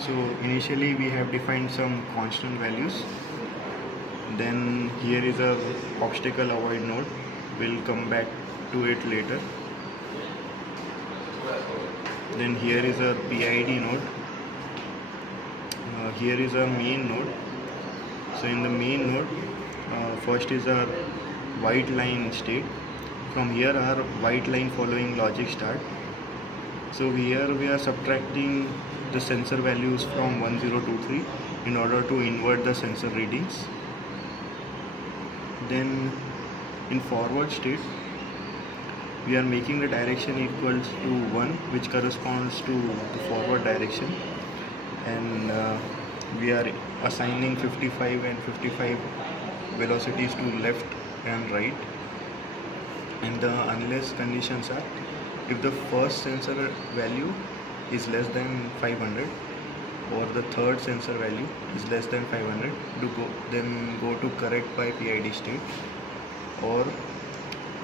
So initially we have defined some constant values. Then here is a obstacle avoid node. We'll come back to it later. Then here is a PID node. Here is a main node. So in the main node, first is our white line state. From here our white line following logic start. So here we are subtracting the sensor values from 1023 in order to invert the sensor readings. Then in forward state, we are making the direction equals to 1, which corresponds to the forward direction, and we are assigning 55 and 55 velocities to left and right. And the unless conditions are, if the first sensor value is less than 500 or the third sensor value is less than 500, then go to correct by PID state, or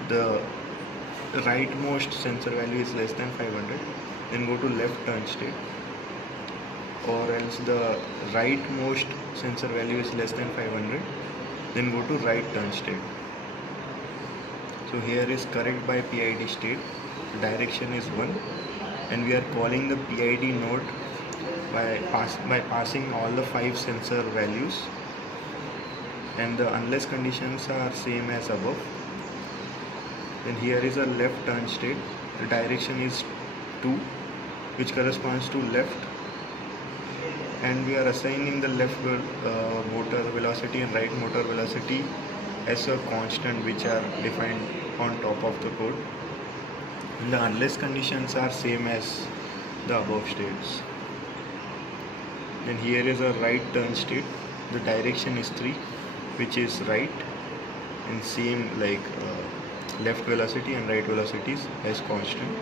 the rightmost sensor value is less than 500, then go to left turn state, or else the rightmost sensor value is less than 500, then go to right turn state. So here is correct by PID state, the direction is 1, and we are calling the PID node by passing all the 5 sensor values, and the unless conditions are same as above. Then here is a left turn state, the direction is 2, which corresponds to left, and we are assigning the left motor velocity and right motor velocity as a constant, which are defined on top of the code. And the unless conditions are same as the above states. Then here is a right turn state, the direction is 3, which is right, and same like left velocity and right velocities as constant,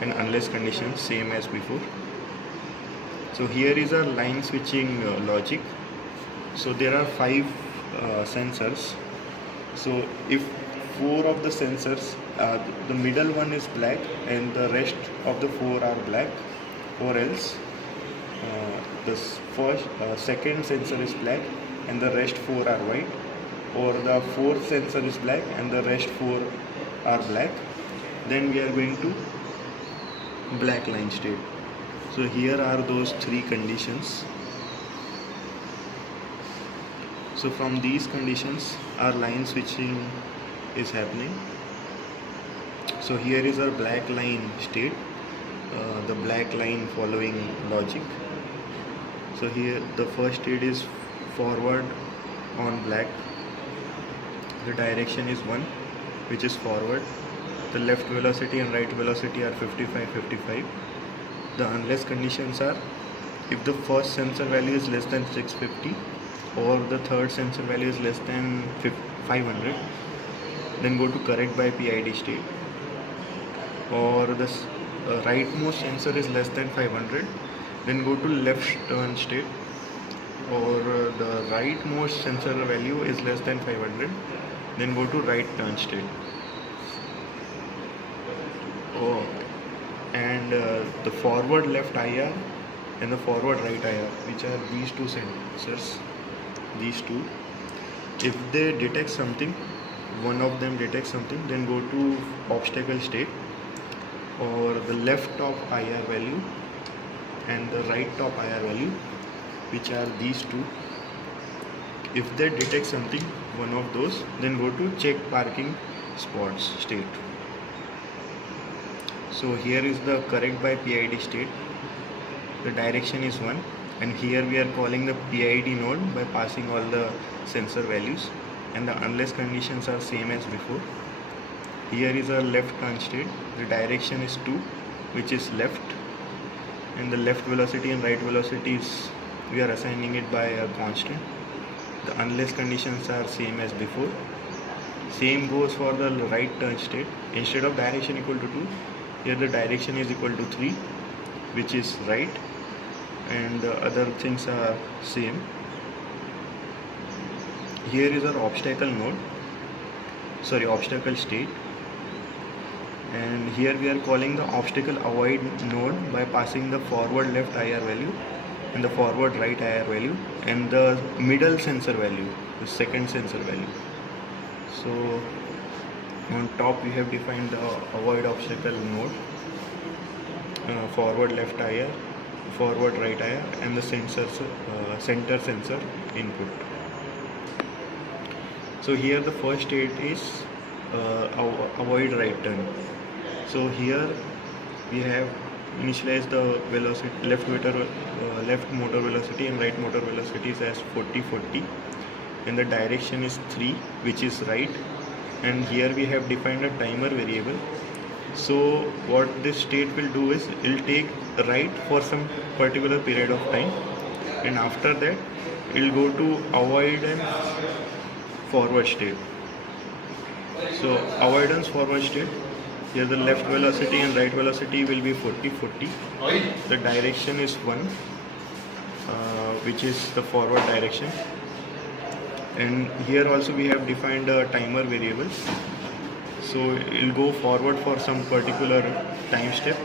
and unless conditions same as before. So here is a line switching logic. So there are 5 sensors. So if 4 of the sensors, the middle one is black and the rest of the 4 are black, or else the second sensor is black and the rest 4 are white, or the fourth sensor is black and the rest 4 are black, then we are going to black line state. So here are those 3 conditions. So from these conditions our line switching is happening. So here is our black line state, the black line following logic. So here the first state is forward on black, the direction is 1, which is forward. The left velocity and right velocity are 55. The unless conditions are, if the first sensor value is less than 650 or the third sensor value is less than 500, then go to correct by PID state, or the rightmost sensor is less than 500, then go to left turn state, or the rightmost sensor value is less than 500, then go to right turn state. And the forward left IR and the forward right IR, which are these 2 sensors, these 2, if they detect something, one of them detects something, then go to obstacle state, or the left top IR value and the right top IR value, which are these 2. If they detect something, one of those, then go to check parking spots state. So here is the correct by PID state, the direction is 1, and here we are calling the PID node by passing all the sensor values, and the unless conditions are same as before. Here is a left turn state, the direction is 2, which is left, and the left velocity and right velocities we are assigning it by a constant. The unless conditions are same as before. Same goes for the right turn state. Instead of direction equal to 2, here the direction is equal to 3, which is right, and the other things are same. Here is our obstacle state, and here we are calling the obstacle avoid node by passing the forward left IR value and the forward right IR value, and the middle sensor value, the second sensor value. So on top we have defined the avoid obstacle node, forward left IR, forward right IR, and the center sensor input. So here the first state is avoid right turn. So here we have initialized the velocity, left motor velocity and right motor velocities as 40-40, and the direction is 3, which is right. And here we have defined a timer variable. So what this state will do is it will take right for some particular period of time, and after that it will go to avoidance forward state. So avoidance forward state, here the left velocity and right velocity will be 40-40. The direction is 1, which is the forward direction. And here also we have defined a timer variable. So it will go forward for some particular time step.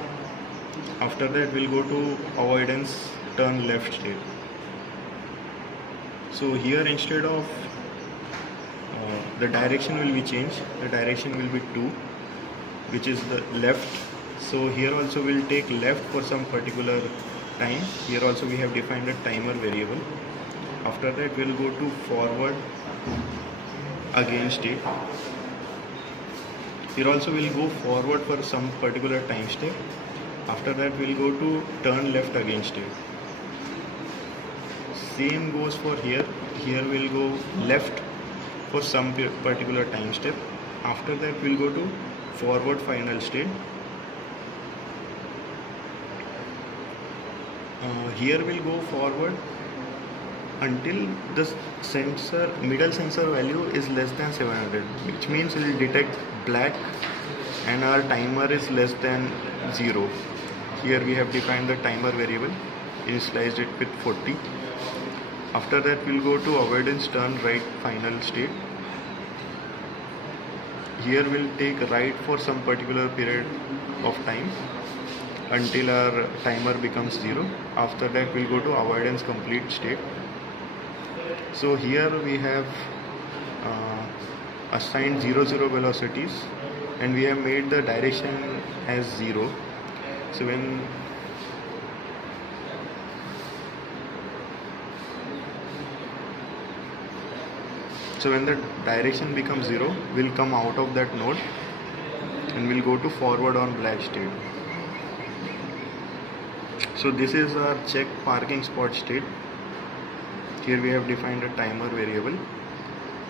After that we'll go to avoidance turn left state. So here instead of the direction will be changed. The direction will be 2, which is the left. So here also we'll take left for some particular time. Here also we have defined a timer variable. After that we'll go to forward again state. Here also we'll go forward for some particular time step. After that we'll go to turn left again state. Same goes for here. Here we'll go left for some particular time step. After that we'll go to forward final state. Here we'll go forward until the middle sensor value is less than 700, which means it will detect black and our timer is less than 0. Here we have defined the timer variable, initialized it with 40. After that we'll go to avoidance turn right final state. Here we'll take right for some particular period of time until our timer becomes 0. After that we'll go to avoidance complete state. So here we have assigned 0, 0 velocities, and we have made the direction as 0. So when the direction becomes 0, we'll come out of that node and we'll go to forward on black state. So this is our check parking spot state. Here we have defined a timer variable,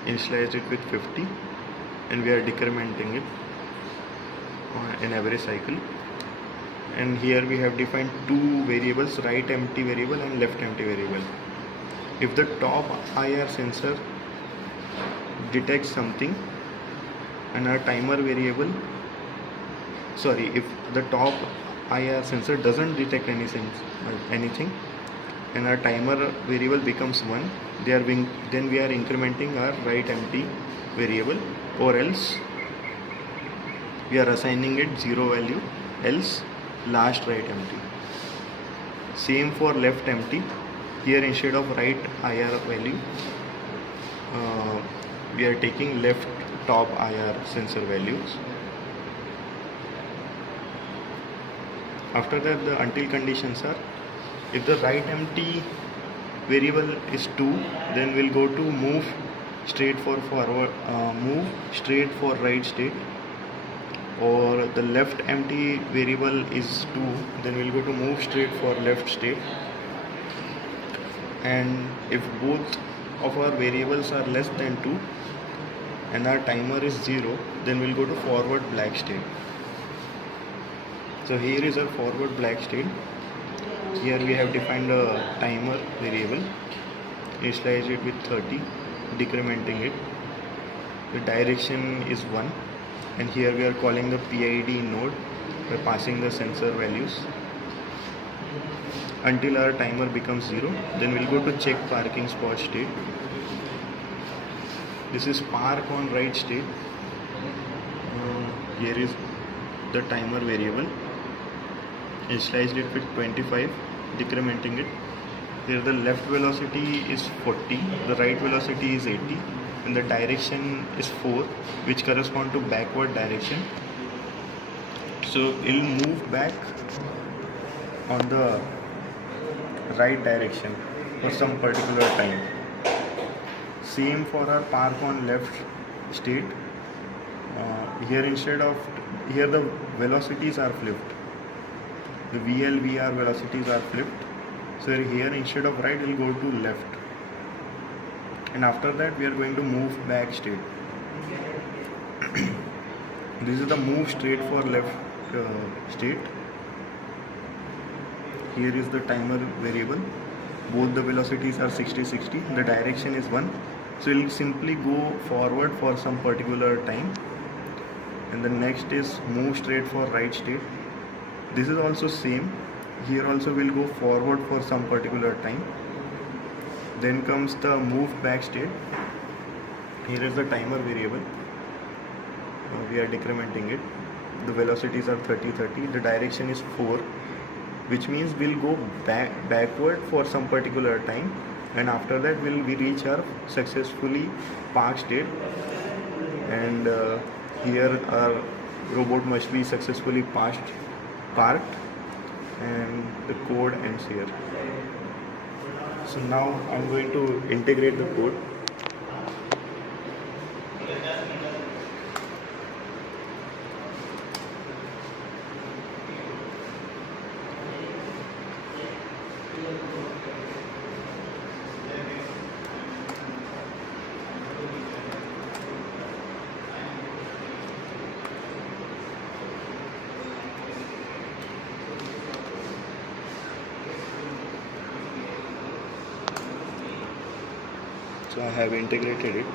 initialized it with 50, and we are decrementing it in every cycle. And here we have defined 2 variables, right empty variable and left empty variable. If the top IR sensor detects something and our timer variable, if the top IR sensor doesn't detect anything and our timer variable becomes 1, then we are incrementing our right empty variable, or else we are assigning it 0 value, else last right empty. Same for left empty. Here instead of right IR value, we are taking left top IR sensor values. After that the until conditions are, if the right empty variable is 2, then we'll go to move straight for forward, move straight for right state. Or the left empty variable is 2, then we'll go to move straight for left state. And if both of our variables are less than 2 and our timer is 0, then we'll go to forward black state. So here is our forward black state. Here we have defined a timer variable, initialize it with 30, decrementing it. The direction is 1, and here we are calling the PID node by passing the sensor values until our timer becomes 0. Then we'll go to check parking spot state. This is park on right state. Here is the timer variable, initialized it with 25, decrementing it. Here the left velocity is 40, the right velocity is 80, and the direction is 4, which correspond to backward direction. So it will move back on the right direction for some particular time. Same for our park on left state. Here the velocities are flipped. The VL, VR velocities are flipped. So here instead of right, it will go to left. And after that, we are going to move back straight. This is the move straight for left state. Here is the timer variable. Both the velocities are 60-60. The direction is 1. So it will simply go forward for some particular time. And the next is move straight for right state. This is also same. Here also will go forward for some particular time. Then comes the move back state. Here is the timer variable. We are decrementing it. The velocities are 30-30. The direction is 4, which means we'll go backward for some particular time, and after that we reach our successfully park state. And here our robot must be successfully parked, and the code ends here. So now I'm going to integrate the code. So I have integrated it.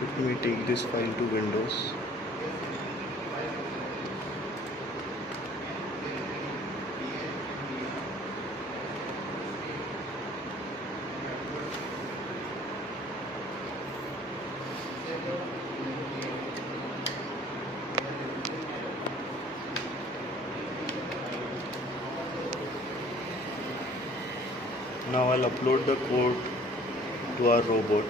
Let me take this file to Windows. Now I'll upload the code to our robot.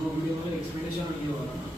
वो video में explanation नहीं हो रहा।